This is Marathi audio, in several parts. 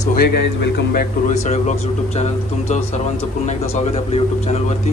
So hey guys, welcome back to Rohit Sale blogs YouTube channel. तुमचं सर्वांचं पुन्हा एकदा स्वागत आहे आपल्या यूट्यूब चॅनलवरती.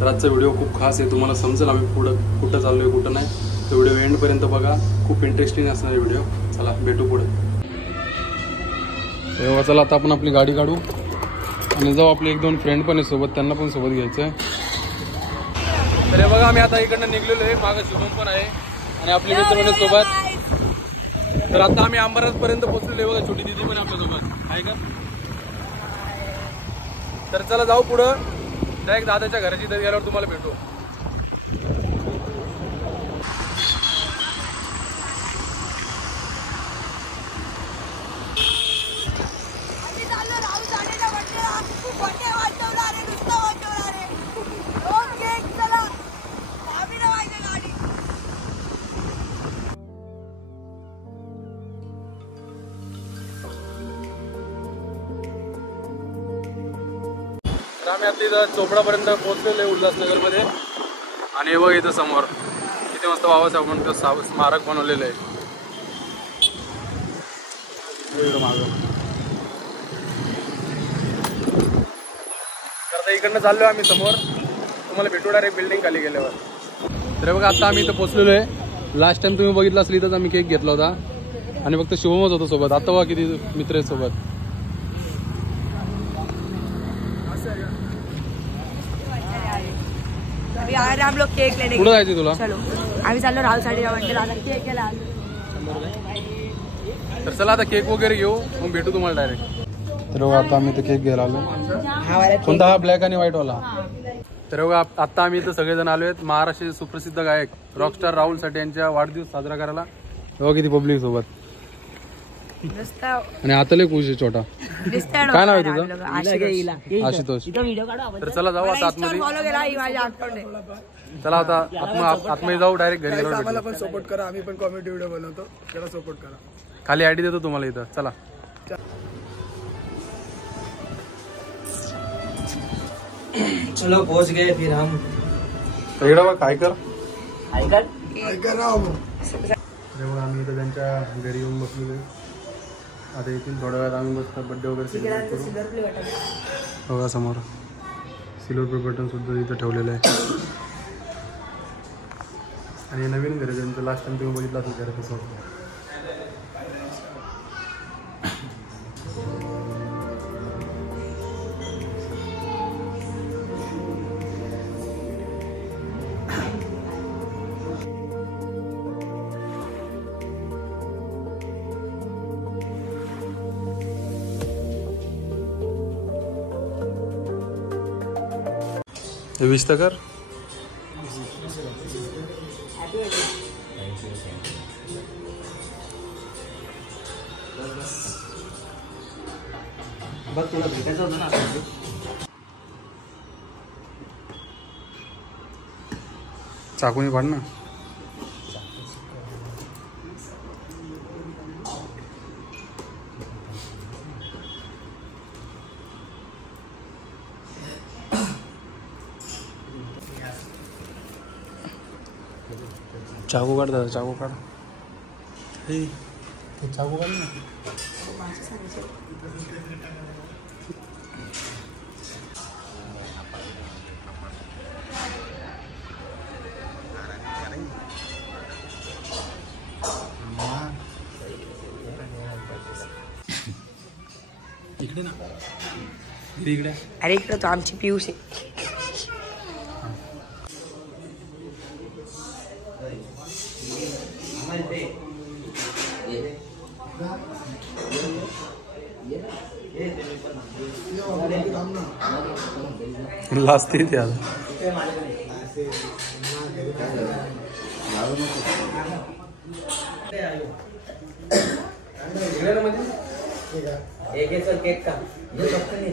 तर आजचा व्हिडिओ खूप खास आहे. तुम्हाला समजेल आम्ही पुढं कुठं चाललो आहे कुठं नाही. तर व्हिडिओ एंडपर्यंत बघा, खूप इंटरेस्टिंग असणार आहे व्हिडिओ. चला भेटू पुढे. तेव्हा चला आता आपण आपली गाडी काढू आणि जाऊ. आपले 1-2 फ्रेंड पण आहे सोबत, त्यांना पण सोबत घ्यायचं आहे. तर हे बघा, आम्ही आता इकडनं निघलेलो आहे. मागं शुभम पण आहे आणि आपले मित्र सोबत. तर आता आम्ही अंबरनाथपर्यंत पोहोचलेलो आहे. बघा, छोटी दिदी पण आपल्यासोबत आहे का. तर चला जाऊ पुढं. डायरेक्ट दादाच्या घराची इथं गेल्यावर तुम्हाला भेटू. तर आम्ही आता इथं चोपडापर्यंत पोहोचलेलो आहे उल्हासनगरमध्ये. आणि हे बघ इथं समोर किती मस्त बाबासाहेबांचं स्मारक बनवलेलं आहे मागं. तर आता इकडनं चाललो आम्ही समोर. तुम्हाला भेटू डायरेक्ट बिल्डिंग खाली गेल्यावर. तर बघा, आता आम्ही इथं पोहोचलेलो आहे. लास्ट टाइम तुम्ही बघितलं असली तर आम्ही केक घेतला होता आणि फक्त शुभमच होतो सोबत. आता बघा किती मित्र आहेत सोबत. हम लोग केक लेने कुठं जायचं तुला? चलो आम्ही चाललो राहुल साडीला म्हणते केक केला. तर चला आता केक वगैरे घेऊ, मग भेटू तुम्हाला डायरेक्ट. तर बघा, आता आम्ही इथं केक घ्यायला आलो. कोणता हा? ब्लॅक आणि व्हाईट वाला. तर बघा, आता आम्ही इथं सगळेजण आलो आहेत. महाराष्ट्राचे सुप्रसिद्ध गायक रॉकस्टार राहुल साठे यांच्या वाढदिवस साजरा करायला. बघा किती पब्लिक सोबत. आणि आता लय खुश आहे छोटा. काय नाव आहे तुझं? आशुतोष. तर चला जाऊ आता आतमध्ये. चला आता आतमध्ये जाऊ डायरेक्ट घरी. आम्हाला पण सपोर्ट करा, आम्ही पण कॉमेडी व्हिडिओ बनवतो, त्याला सपोर्ट करा. खाली आयडी देतो तुम्हाला इथं. चला चलो पहुंच गए फिर हम. इकडे बघ, काय कर आम्ही इथं त्यांच्या घरी येऊन बसलेलो. आता येथील थोड्या वेळात आम्ही मस्त बड्डे वगैरे सेलिब्रेट करू. बघा समोर सिल्वर प्ले बटन सुद्धा इथं ठेवलेलं आहे. आणि नवीन घर आहे त्यांचं. लास्ट टाइम तुम्ही बघितलं असेल घर कसं होतं. विश तर कर. बघ, तुला भेटायचं होतं ना. चाकूनी पाड ना. चाकू काढ दादा, चाकू काढ. चाकू काढ ना. इकडे ना, इकडे. अरे इकडे तो आमची पियुष आहे. लास्ट ते आता एक केक का ये फक्त नाही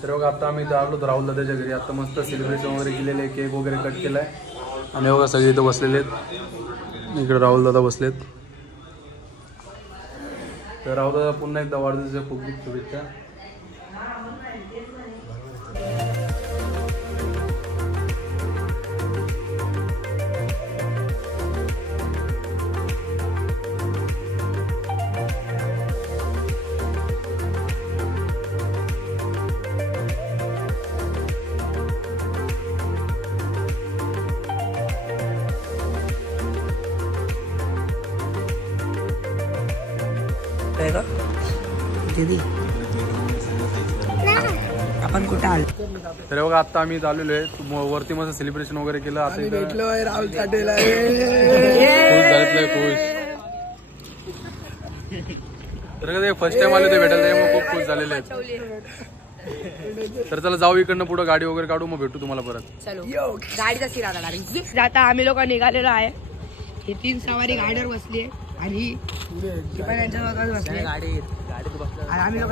तर बघा आता आम्ही इथं आलो राहुल दादाच्या घरी. आता मस्त सेलिब्रेशन वगैरे केलेलं आहे, केक वगैरे कट केलाय आणि बघा सगळे इथं बसलेले आहेत. इकडे राहुल दादा बसलेत. तर राहुल दादा पुन्हा एकदा वाढदिवसाच्या खूप खूप शुभेच्छा. दीदी आपण कुठं आलो? तर बघा आता आम्ही आलेलो आहे वरती मस्त सेलिब्रेशन वगैरे केलं. आता इथं भेटलोय राहुल साठेला. तर फर्स्ट टाइम आले ते भेटायला, त्यामुळे खूप खुश झालेले आहेत. तर चला जाऊ इकडनं पुढे गाडी वगैरे काढू, मग भेटू तुम्हाला परत. चलो गाडीचा सिरा आता आम्ही लोक निघालेलो आहे. हे 3 सवारी गाडीवर बसली आहे आणि पण यांच्या बसले गाडी आम्ही लोक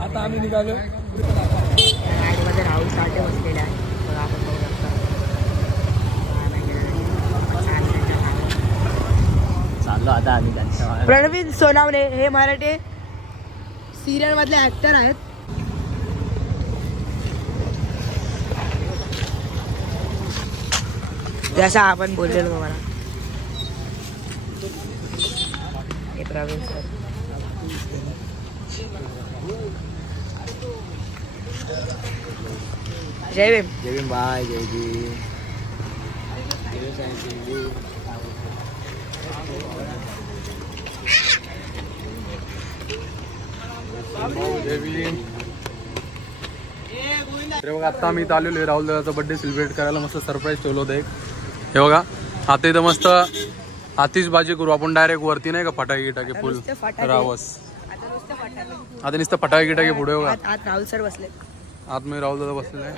आता आम्ही निघालो. गाडीमध्ये राहुल साठे बसलेले आहे. बघा आपण बघू शकता. चाललो आता आम्ही. प्रणवीन सोनावणे हे मराठी सिरियल मधले ऍक्टर आहेत. जसा आपण बोललेलो तुम्हाला. हे प्रवीण सर. जय भीम. जय भीम बाय. जय भीम. तर बघा आता आम्ही इथं आलेलो आहे राहुल दादाचा बर्थडे सेलिब्रेट करायला. मस्त सरप्राईज ठेवलं होतं एक. हे बघा आता इथं मस्त आतिषबाजी करू आपण डायरेक्ट वरती, नाही का फटाके गिटाके फुल रावस. आता नुसतं फटाके गिटाके पुढे बघा. आत राहुल सर बसले. आत मी राहुल दादा बसलेला आहे.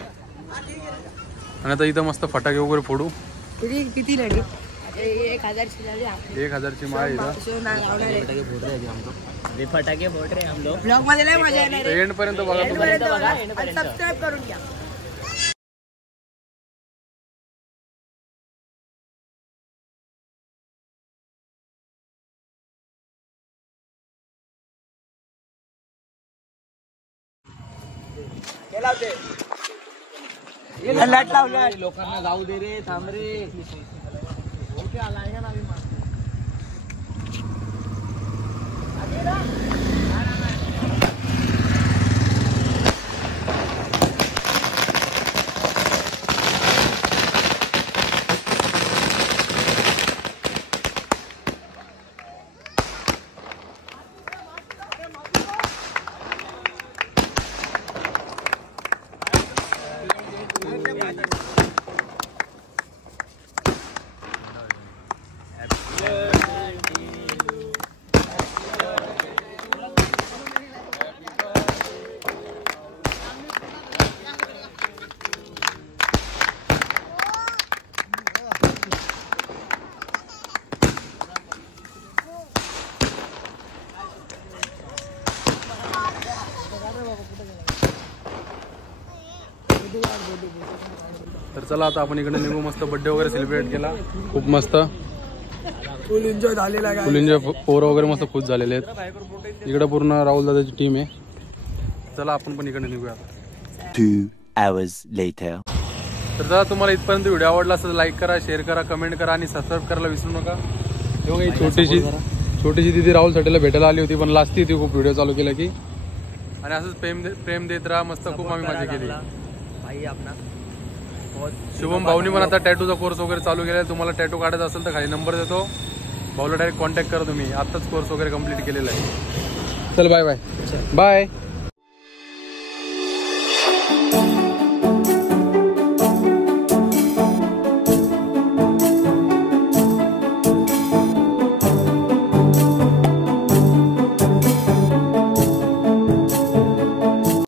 आणि आता इथं मस्त फटाके वगैरे फोडू. किती लढी 1000ची झाली. 1000ची माळ इथं. फटाके फोड रे हम लोग. ब्लॉग मध्ये लय मजा येणार आहे. एंड पर्यंत बघा तुम्ही. आणि सबस्क्राईब करून घ्या. लोकांना जाऊ दे रे, थांब रे. तर चला आता आपण इकडे निघू. मस्त बर्थडे वगैरे सेलिब्रेट केला. खूप मस्त फुल एन्जॉय झालेला आहे. फुल एन्जॉय. पोरं वगैरे मस्त खुश झालेले आहेत. इकडे पूर्ण राहुल दादाची टीम आहे. चला आपण पण इकडे निघूया. 2 hours later. तर चला, तुम्हाला इथपर्यंत व्हिडिओ आवडला असेल लाईक करा, शेअर करा, कमेंट करा आणि सबस्क्राईब करायला विसरू नका. तेव्हा ही छोटीशी दिदी राहुल साठीला भेटायला आली होती, पण लाजती ती खूप व्हिडिओ चालू केला की. आणि असंच प्रेम देत राहा. मस्त खूप आम्ही मजा केली. भाई आपला शुभम भाऊनी पण आता टॅटूचा कोर्स वगैरे चालू केला. तुम्हाला टॅटू काढायचा असेल तर खाली नंबर देतो, भाऊला डायरेक्ट कॉन्टॅक्ट करा तुम्ही. आत्ताच कोर्स वगैरे कम्प्लीट केलेला आहे. चल बाय बाय बाय.